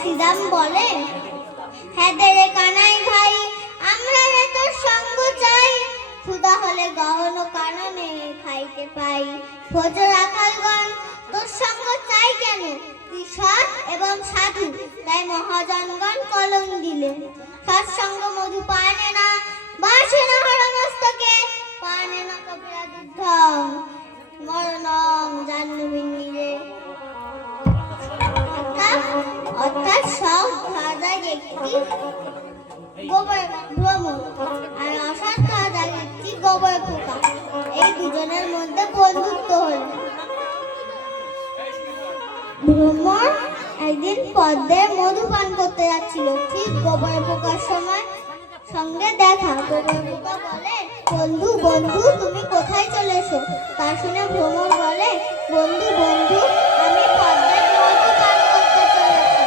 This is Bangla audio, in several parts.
শ্রীরাম বলে, হ্যাঁ রে কানাই ভাই, আমরা তোর সঙ্গ চাই, ক্ষুধা হলে গহন কাননে খাইতে পাই। ভোজ রাখালগণ তোর সঙ্গ চাই কেন, তুই সৎ এবং সাধু, তাই মহাজনগণ কলম দিলেন। সৎসঙ্গ মধু পানে না, বাসে না হরমস্তকে, পানে না কপিলা দুগ্ধং মরণং জাহ্নবীরে। অর্থাৎ সৎ ধাঁধার একটি গোবর ভ্রমণ আর অসৎ ধাঁধার একটি গোবর পোকা, এই দুজনের মধ্যে বন্ধুত্ব হল। ভ্রমর একদিন পদ্মের মধু পান করতে যাচ্ছিল, ঠিক গোবর পোকার সঙ্গে দেখা। গোবর পোকা বলে, বন্ধু বন্ধু তুমি কোথায় চলে এসো? তা শুনে ভ্রমর বলে, বন্ধু বন্ধু আমি পদ্মের মধু পান করতে চলেছি।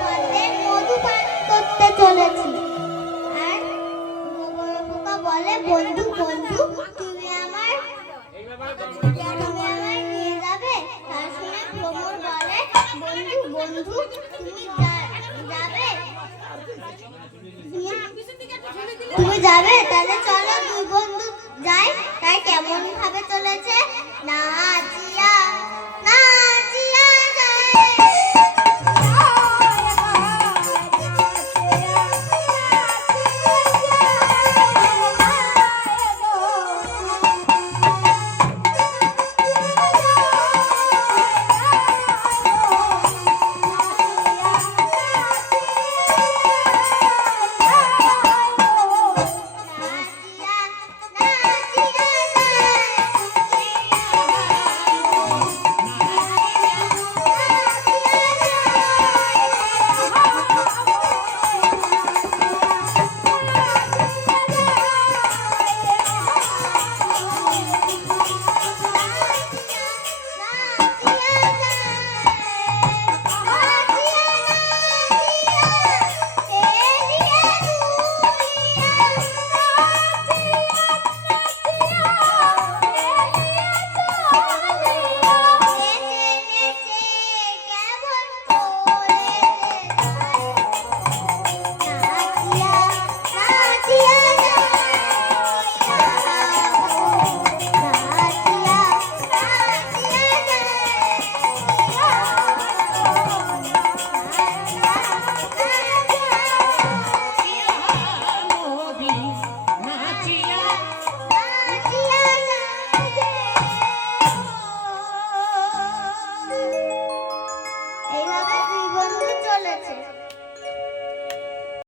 পদ্মের মধু পান করতে চলেছি। আর গোবর পোকা বলে, বন্ধু বন্ধু তুমি আমায় নিয়ে যাবে? তা শুনে ভ্রমর বলে, বন্ধু বন্ধু তুমি যাবে? তাহলে চলো দুই বন্ধু